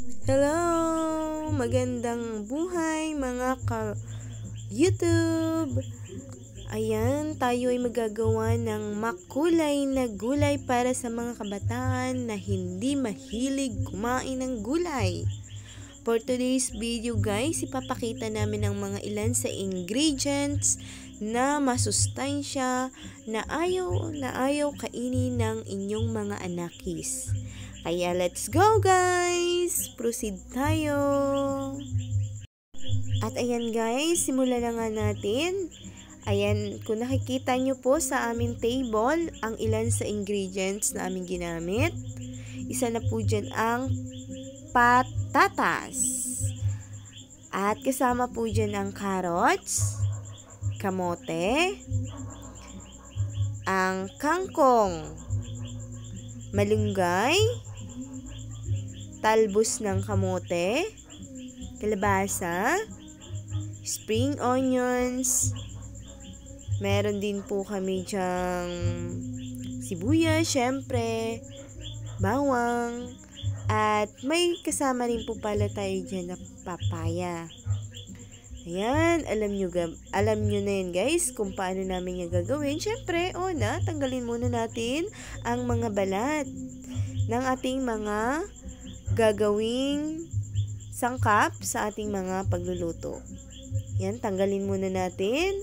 Hello! Magandang buhay mga ka-YouTube! Ayan, tayo ay magagawa ng makulay na gulay para sa mga kabataan na hindi mahilig kumain ng gulay. For today's video guys, ipapakita namin ang mga ilan sa ingredients na masustansya na ayaw kainin ng inyong mga anakis. Kaya let's go guys! Proceed tayo! At ayan guys, simulan na nga natin. Ayan, kung nakikita nyo po sa aming table, ang ilan sa ingredients na aming ginamit. Isa na po dyan ang patatas. At kasama po dyan ang carrots, kamote, ang kangkong, malunggay, talbos ng kamote, kalabasa, spring onions, meron din po kami dyang sibuyas, syempre, bawang, at may kasama rin po pala tayo dyan na papaya. Ayan, alam nyo na yan guys kung paano namin yung gagawin. Syempre, tanggalin muna natin ang mga balat ng ating mga gagawing sangkap sa ating mga pagluluto. Yan, tanggalin muna natin.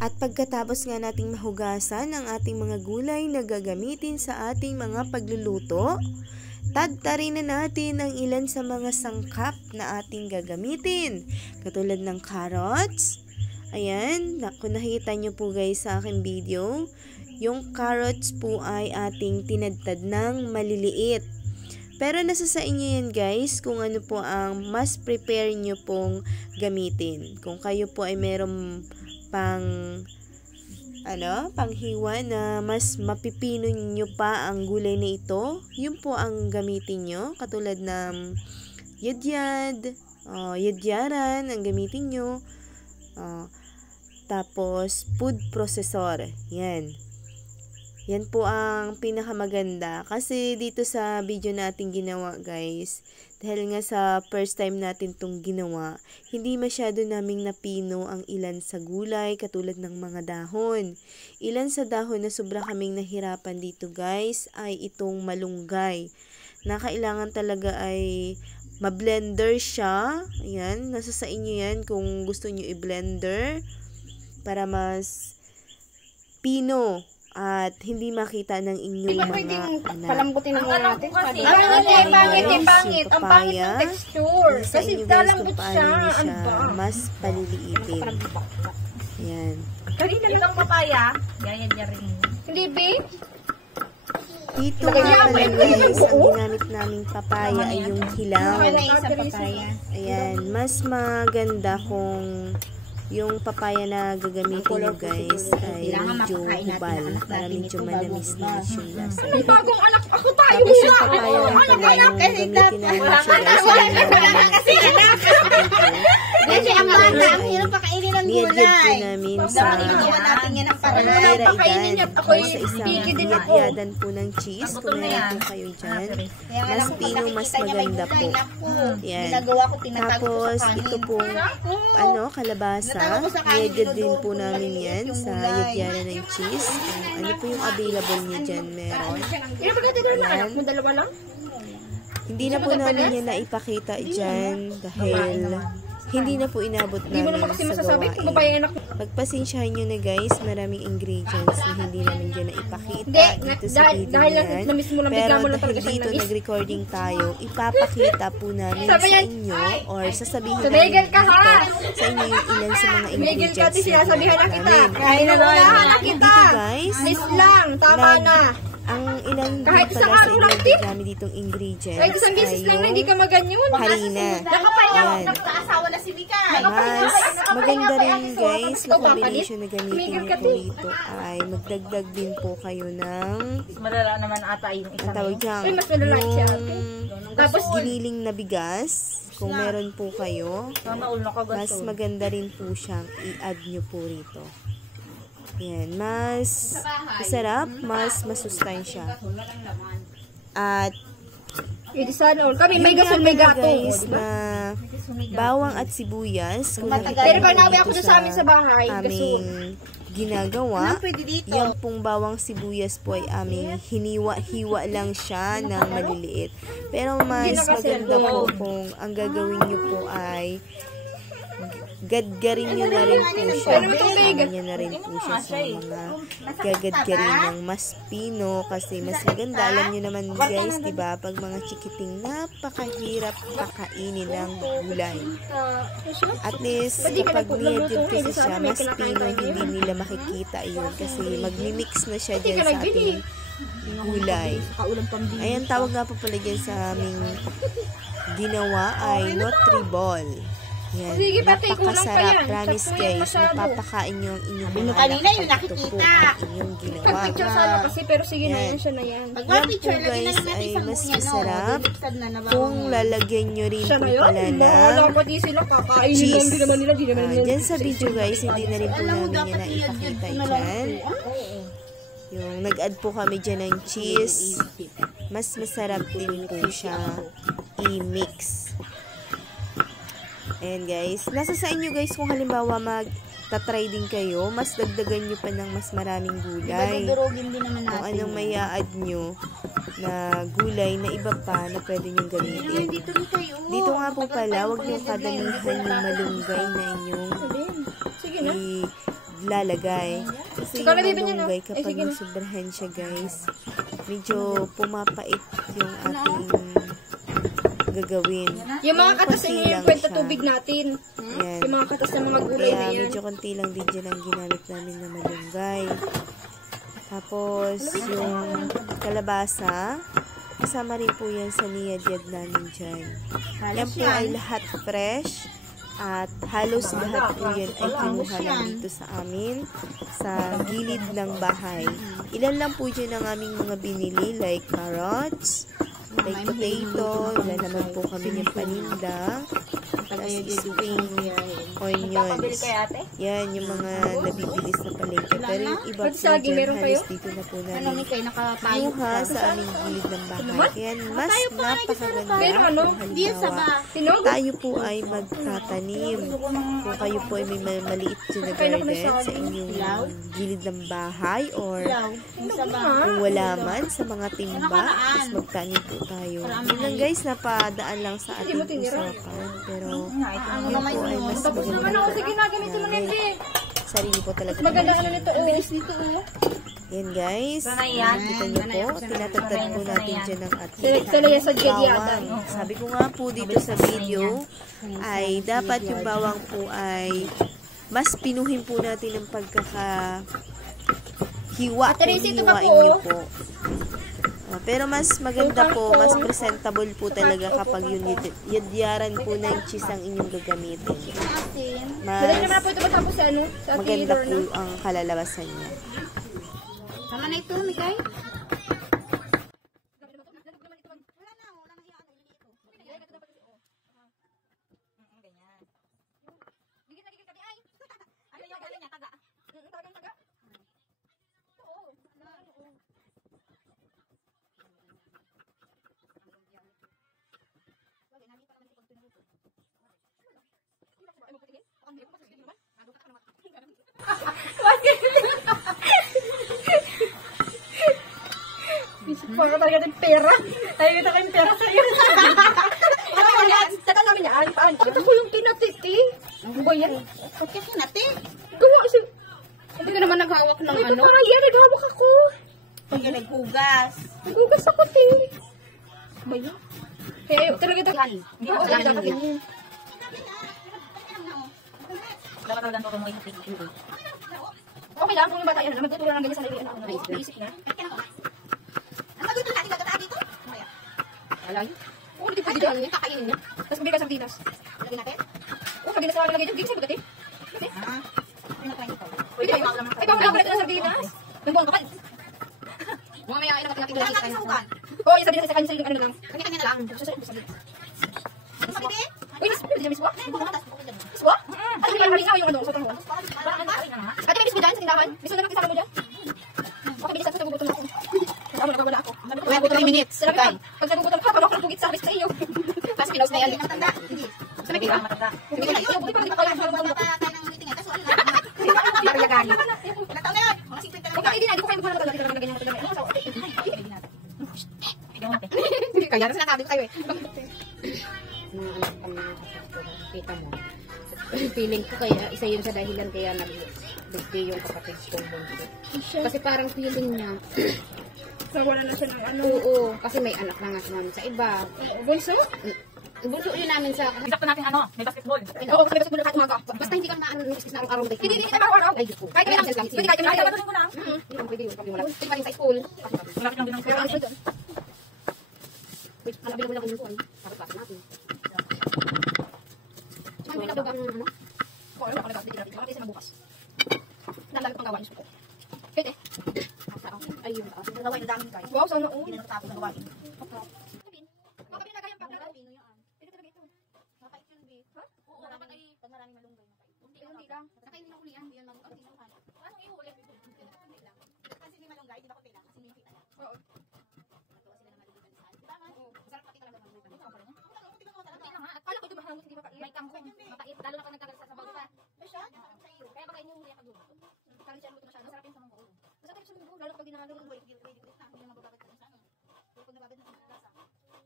At pagkatapos nga nating mahugasan ang ating mga gulay na gagamitin sa ating mga pagluluto, tadtarin na natin ang ilan sa mga sangkap na ating gagamitin. Katulad ng carrots. Ayan, kung nakita nyo po guys sa aking video, yung carrots po ay ating tinadtad ng maliliit. Pero nasa sa inyo yan guys kung ano po ang mas prepare nyo pong gamitin. Kung kayo po ay meron panghiwa na mas mapipino nyo pa ang gulay na ito, yun po ang gamitin nyo. Katulad ng yadyaran ang gamitin nyo. Tapos food processor. Yan po ang pinakamaganda. Kasi dito sa video natin ginawa guys, dahil nga sa first time natin tong ginawa, hindi masyado naming napino ang ilan sa gulay katulad ng mga dahon. Ilan sa dahon na sobra kaming nahirapan dito guys ay itong malunggay. Na kailangan talaga ay ma-blender siya. Ayan, nasa sa inyo yan kung gusto nyo i-blender para mas pino at hindi makita ng inyong mga anak. Palambutin na muna natin. Pangit. Ang pangit ng texture. Sa inyo guys kung paano nyo siya mas paliliitin. Ayan. Kanina lang papaya. Yan rin. Hindi, babe? Dito nga pala guys, ang ginamit naming papaya ay yung hilaw. Ayan, mas maganda kung yung papaya na gagamitin nyo guys ay medyo hubal para medyo manamis-namis yung lasa. Bagong anak ako tayo. Tapos yung papaya na pala yung gagamitin namin siya guys. Kasi ang bata, ang hirap pakainin ng gulay. Niyadyan po namin sa pera-idan o sa isang niyadyadan po ng cheese. Kung meron po kayo dyan, mas pino, mas maganda po. Yan. Tapos ito po, kalabasa. Niyadyan din po namin yan sa yadyadan ng cheese. Ano po yung available nyo dyan meron. Yan. Hindi na po namin yan naipakita dyan dahil hindi na po inabot namin sa gawain. Pagpasensyahan nyo na guys, maraming ingredients na hindi namin dyan naipakita dito sa video na yan. Pero dahil dito nag-recording tayo, ipapakita po namin sa inyo or sasabihin namin dito sa inyo yung ilan sa mga ingredients na ginamit namin. Dito guys, ang ilan din pala sa inyo namin ditong ingredients ay yung harina. Yan. Mas maganda rin guys na combination na gamitin nyo po dito ay magdagdag din po kayo ng ang tawag dyan, yung giniling na bigas. Kung meron po kayo, mas maganda rin po siyang i-add nyo po rito. Yan, mas masarap, mas masustansya. At Hindi sana all. Kami may gasol, may gato. Guys, na bawang at sibuyas. Kung nakita Pero niyo pag nawi ako dito sa amin sa bahay, aming ginagawa, yan pong bawang sibuyas po ay aming hiniwa-hiwa lang siya ng maliliit. Pero mas maganda po kung ang gagawin niyo po ay gadgarin nyo na rin po siya. Kasama nyo na rin po siya sa mga gagadgarin ng mas pino kasi mas maganda. Alam nyo naman guys, diba, pag mga chikiting napakahirap pakainin ng gulay. At least, kapag niyadyan kasi siya, mas pino, hindi nila makikita yun kasi magmimix na siya dyan sa ating gulay. Ayan, tawag nga po pala dyan sa aming ginawa ay Nutriball. Yan, napakasarap, promise guys, mapapakain nyo ang inyong mga anak kapag ito po ang inyong ginawa. Kasi pero sige na yan, siya na yan. Yan po guys ay mas masarap kung lalagyan nyo rin po pala ng cheese. Dyan sa video guys, hindi na rin po namin yan naipakita dyan. Yung nag-add po kami dyan ng cheese, mas masarap din po siya i-mix. Ayan guys, nasa sa inyo guys kung halimbawa mag-tatry din kayo, mas dagdagan nyo pa ng mas maraming gulay. Kung anong may a-add nyo na gulay na iba pa na pwede nyo gamitin. Dito nga po pala, huwag nyo kadamihan yung malunggay na inyong ilalagay. Kasi yung malunggay kapag nasubrahan siya guys, medyo pumapait yung ating gagawin. Yung mga katas yung kwenta tubig natin. Yan. Yung mga katas na mga gulay na yan. Medyo konti lang din dyan ang ginamit namin na malunggay. Tapos, yung kalabasa, kasama rin po yan sa niyadiyad namin dyan. Yan po ay lahat fresh. At halos lahat po yan ay kinuha lang dito sa amin sa gilid ng bahay. Ilan lang po dyan ang aming mga binili like carrots, like potato, wala naman po kami yung paninda, tapos spring onions. Yan, yung mga nabibili sa palengke. Pero yung iba po dyan, halos dito na po namin kinuha sa aming gilid ng bahay. Kaya mas napakaganda kung halimbawa tayo po ay magtatanim. Kung kayo po ay may maliit dyan na garden sa inyong gilid ng bahay or kung wala man sa mga timba, mas magtanim po tayo. Yun lang guys, napadaan lang sa ating usapan. Pero yun po ay mas maganda po. Sarili po talaga. Maganda na nito. Yan guys. Kita nyo po, tinatagtad po natin dyan ang ating bawang. Sabi ko nga po dito sa video, ay dapat yung bawang po ay mas pinuhin po natin ng pagkakahiwa. Hiwain nyo po. Pero mas maganda po, mas presentable po talaga kapag yung yadyaran po ng cheese ang inyong gagamitin. Mas maganda po ang kalalabasan niya. Tama na ito, Mikay? Para talaga ng pera. Tayo kita kayong pera sa'yo. Tata namin niya, paan? Ito ko yung kinatiti. Ano ba yan? Okay, kinati. Hindi ka naman naghawak ng ano? Kaya, naghawak ako. Kaya naghugas. Naghugas ako, te. Ba yan? Kaya, talaga ito. Oo, talaga ito. Dapat talagang tutong mo yung picture. Okay lang, kung yung bata yan, magtuturo lang ganyan sa labi. Naisip niya. Ang magutong natin, nagkata dito? Alay? Oo, hindi pwede dyan. Kakainin niya. Tapos bumili ka sardinas. Lagyan natin? Oo, sardinas na lagay dyan. Hindi ka sabi dati. Pwede Ay, bawang lang pala ng sardinas. Yung buwang kapal. Mga maya, natin natin Wala natin sa ukan. Oo, yung sardinas sa kanya sa ano na lang. Kanya-kanya na lang. Uy, pwede dyan miswa? Miswa? Ano yung halingaw yung ano sa tangon? Kati may miswa dyan sa tindahan? Miswa na lang kasama mo dyan? Okay, bilisan sa nagugutom ako. Nagkawala ako. 23 minutes. Pag nagugutom ka, Sabi sa iyo. Tapos pinost na yan. Sa may bilang matanda. Hindi ko na yun. Buti pa rin ako lang. Tayo ng meeting yan. Tapos wala. Maria Gani. Ilang taon na yun? Mga 50 na Kung hindi na, hindi ko kayo mukha na talaga. Ganyan mo talaga. Kaya na sinasabi ko kayo eh. Kita mo. Feeling ko kaya isa yun sa dahilan kaya nag-birthday yung kapatid kong bunso. Kasi parang feeling niya. Wala na siya ng ano. Oo, kasi may anak na nga namin sa iba. Bunso? Bunso yun namin sa... Isakto natin ano, may basketball. Oo, kasi basketball kahit umaga. Basta hindi ka maano ng istis na araw-araw. Hindi tayo araw-araw. Ay, Diyos ko. Kahit kami lang. Pwede kahit kami lang. Ay, ko lang. Hindi naman pwede yun. Pwede pa rin sa school. Malapit lang din ang Pero ano doon? Wait, available ako yung phone. Tapos klase natin. Saan may nagdagang ano? Oo, wala ko nagkakabit. Kasi sa magbukas. Nalagot ng gawain ko. Pwede. Ayun. Gawain na dami guys. Wow, sana all. Hindi na natapos ang gawain. Makapit na kayang pakla. Pwede talaga ito. Mapait yun, B. Oo, dapat ay Pag maraming malunggay, mapait. unti lang. Saka hindi na ulian, hindi yan mag-unti lang. Ano ihuli? Unti lang. Kasi may malunggay, di ba ko pila? Kasi may kita lang. Oo. Natuwa sila na malunggay sa Di ba man? Masarap pati talaga malunggay. Unti lang ako talaga. Hindi lang ha. At kala ko ito mahangos, hindi ba pa? May kangkong. Mapait. Lalo na kung nagtagal sa sabaw pa. May siya? Sa iyo. Kaya baka inuuli ako doon. Kala siya luto na siya. Masarap yung sa mongol. Masarap siya luto. Lalo pag ginalo. Wait, hindi na mababagad ka sa ano. Kung nababad na sa lasa.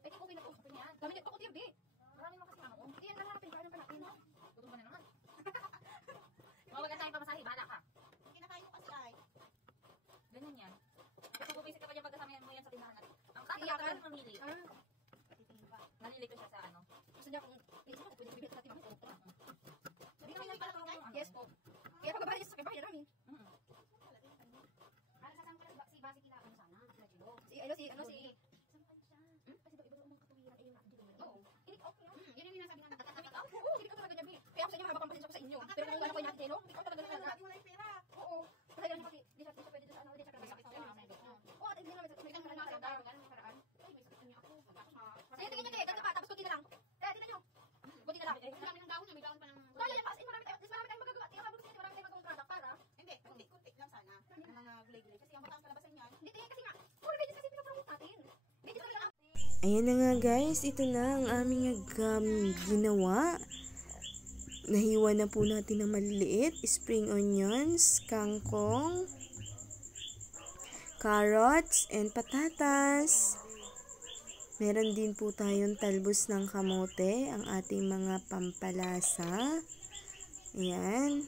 Eh, di okay na po. Kami niya. Ako, Tirbi. Marami mga kasama ko. Hindi yan nahanapin. Kaya naman natin. Gutom ka na naman. Mawagan tayo pamasahe. Bahala ka. Kinakain mo kasi ay. Ganyan yan. Kasi bubisit ka pa dyan pagkasama mo yan sa tindahan natin. Ang Iyakan? katagal mamili. Ah. Nalilito siya sa ano. Gusto niya kung naisip ko pwede bibigyan natin ako. Hindi naman yung pala tayo. Yes po. Kaya pagbabayad niya sa kabayan namin. Para sa saan ka si base kila ano sana? Na Chilo. Si Kasi daw iba daw ang katuwiran ay yung nakadilo. Oo. Hindi okay lang. Yun yung sinasabi ng Kami ka? Oo, hindi ka talaga niya, Bi. Kaya ako sa inyo, habang pasensya ko sa inyo. Pero kung ano ko yung natin, no? Ikaw talaga na Lagi wala yung pera. Oo. Kasi ganun pati, di siya pwede doon sa ano, di siya pwede sa akin. Oo, at hindi naman, may ganun na sa dahil, ganun karaan. Ay, may sakit niya ako. Sige, tingin niyo kayo, ganun pa, tapos kunti na lang. Kaya, tingnan niyo. Kunti na lang. Marami ng dahon na, may dahon pa ng... Wala yan, as in, marami tayong magagawa. Tingnan mo, marami tayong magagawang product para. Hindi, kunti lang sana. Ang mga gulay-gulay. Kasi ang mataas kalabasan yan. Hindi, tingnan kasi nga, puro veggies kasi pinapromote natin. Veggies talaga ang Ayan na nga guys, ito na ang aming ginawa. Nahiwa na po natin ng maliliit. Spring onions, kangkong, carrots, and patatas. Meron din po tayong talbos ng kamote, ang ating mga pampalasa. Ayan.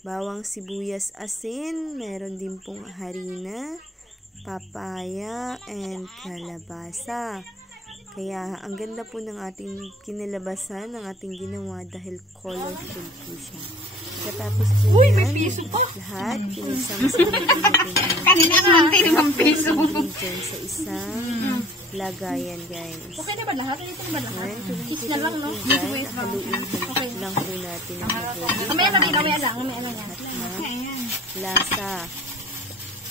Bawang sibuyas asin, meron din pong harina, papaya, and kalabasa. Kaya ang ganda po ng ating kinalabasan, ng ating ginawa dahil colorful po siya. Katapos po yan, lahat pinagsama-sama natin kanina ang limang piso. sa isang lagayan, guys. Okay na ba lahat? Ito na ba lahat? Ayan, Cheese na lang, no? haluin lang po natin ang mabuti. Mamaya na din, mamaya lang. Mamaya lang. Lasa.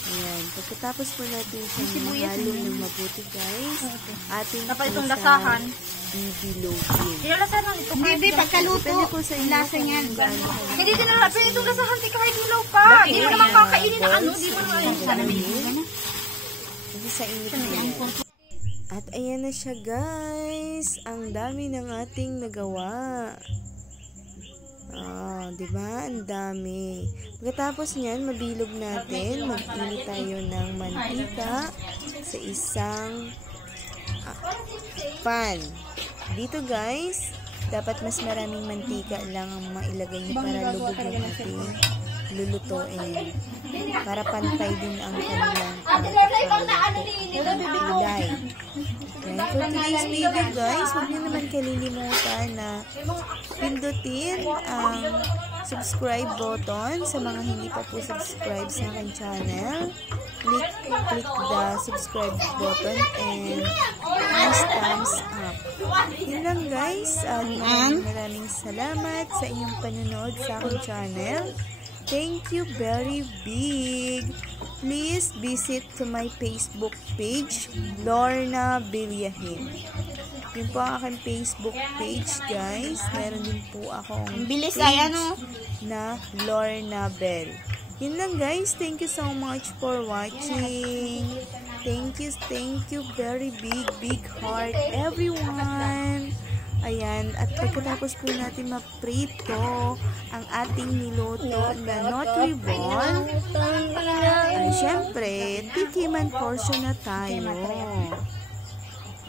Ayan. Pagkatapos po natin siyang mahalo ng mabuti, guys, ating Dapat itong lasahan. bibilogin. Ilalasan lang ito. Hindi, pagkaluto. Depende po sa inyo kung gaano Hindi din na pwede itong lasahan. Di kahit ilaw pa. Di mo naman kakainin na ano. Di mo naman. Kasi sa inyo po yan. At ayan na siya, guys. Ang dami ng ating nagawa. Diba? Ang dami. Pagkatapos niyan, mabilog natin. Mag-init tayo ng mantika sa isang pan. Dito, guys, dapat mas maraming mantika lang ang mailagay niyo para lubog yung ating lulutuin. Para pantay din ang kanilang gulay. Okay. For today's video, guys, huwag niyo naman kalilimutan na pindutin ang subscribe button sa mga hindi pa po subscribe sa aking channel. Click the subscribe button and press thumbs up. Yun lang, guys. Maraming salamat sa inyong panonood sa aking channel. Thank you very big. Please visit to my Facebook page, Lorna Villahin. Yun po ang aking Facebook page, guys. Meron din po akong Bilis page ay ano. na Lorna Bell. Yun lang, guys. Thank you so much for watching. Thank you, very big heart, everyone. Ayan, at pagkatapos po natin maprito ang ating niluto na nutri ball, ay syempre, tikiman portion na tayo.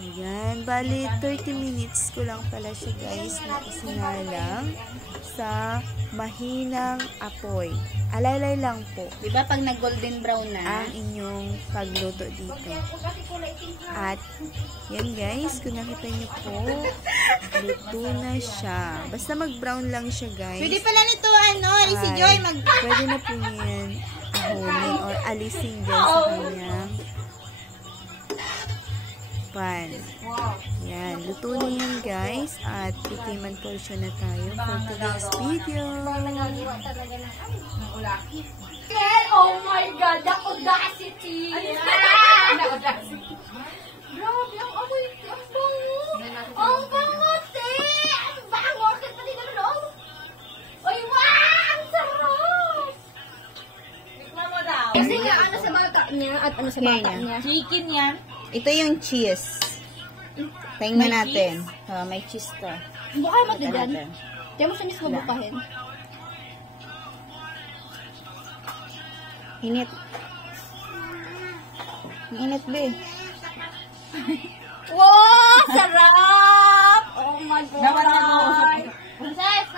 Ayan, bali 30 minutes ko lang pala siya guys na isinalang sa mahinang apoy. Alaylay lang po. Diba pag nag-golden brown na? Ang inyong pagluto dito. At, yan guys, kung nakita nyo po, luto na siya. Basta mag-brown lang siya guys. Pwede pala nito, si Joy Pwede na po yan ahunin or alisin dyan sa kanyang pan. Yan, luto na yan guys. At tikiman portion na tayo for today's video. Oh my God, the audacity! Grabe, ang amoy, ang bango! Ang bango, te! Ang bango! Bakit pa dito na Uy, wow! Ang sarap! Tikman mo daw. Kasi nga, ano sa bata niya at ano sa bata niya. Chicken yan. Ito yung cheese. Tingnan natin. May cheese to. Bukay mo din. Tiyan mo sa mismo bukahin. Init. Init, be. Wow! Sarap! Oh my God! Princess,